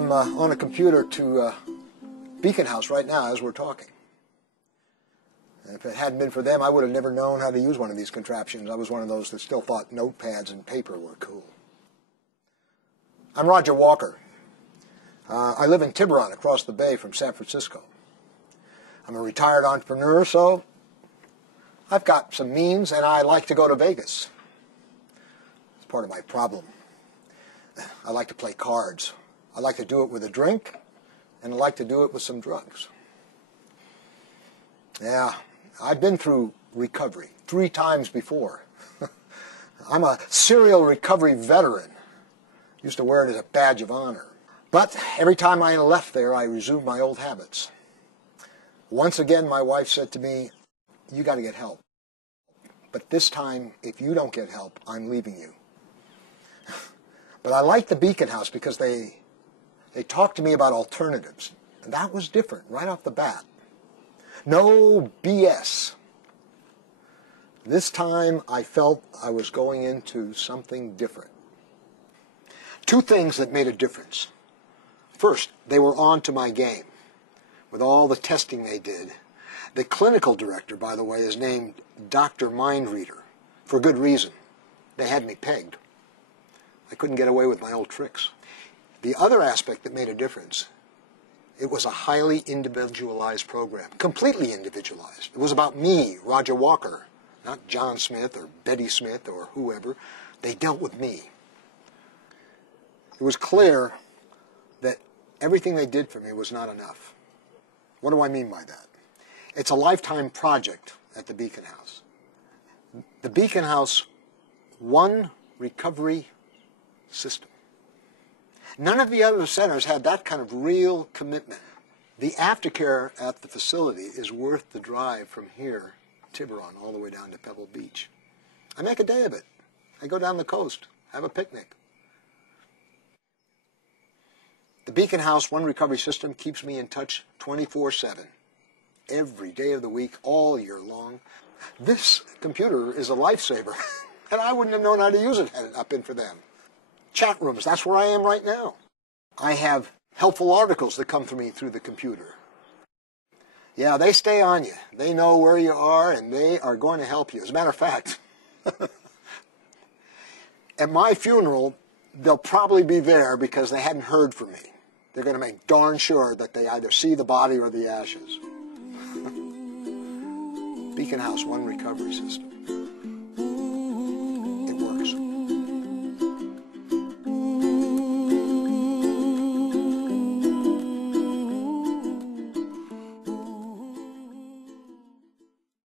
I'm on a computer to Beacon House right now as we're talking. And if it hadn't been for them, I would have never known how to use one of these contraptions. I was one of those that still thought notepads and paper were cool. I'm Roger Walker. I live in Tiburon, across the bay from San Francisco. I'm a retired entrepreneur, so I've got some means, and I like to go to Vegas. It's part of my problem. I like to play cards. I like to do it with a drink, and I like to do it with some drugs. Yeah, I've been through recovery 3 times before. I'm a serial recovery veteran. Used to wear it as a badge of honor. But every time I left there, I resumed my old habits. Once again, my wife said to me, "You got to get help. But this time, if you don't get help, I'm leaving you." But I liked the Beacon House because they talked to me about alternatives. And that was different right off the bat. No BS. This time, I felt I was going into something different. 2 things that made a difference. First, they were on to my game with all the testing they did. The clinical director, by the way, is named Dr. Mindreader for good reason. They had me pegged. I couldn't get away with my old tricks. The other aspect that made a difference, it was a highly individualized program, completely individualized. It was about me, Roger Walker, not John Smith or Betty Smith or whoever. They dealt with me. It was clear that everything they did for me was not enough. What do I mean by that? It's a lifetime project at the Beacon House. The Beacon House, one recovery system. None of the other centers had that kind of real commitment. The aftercare at the facility is worth the drive from here, Tiburon, all the way down to Pebble Beach. I make a day of it. I go down the coast, have a picnic. The Beacon House One Recovery System keeps me in touch 24/7, every day of the week, all year long. This computer is a lifesaver, and I wouldn't have known how to use it had it not been for them. Chat rooms, that's where I am right now. I have helpful articles that come to me through the computer. Yeah, they stay on you. They know where you are, and they are going to help you. As a matter of fact, at my funeral, they'll probably be there because they hadn't heard from me. They're going to make darn sure that they either see the body or the ashes. Beacon House One Recovery System.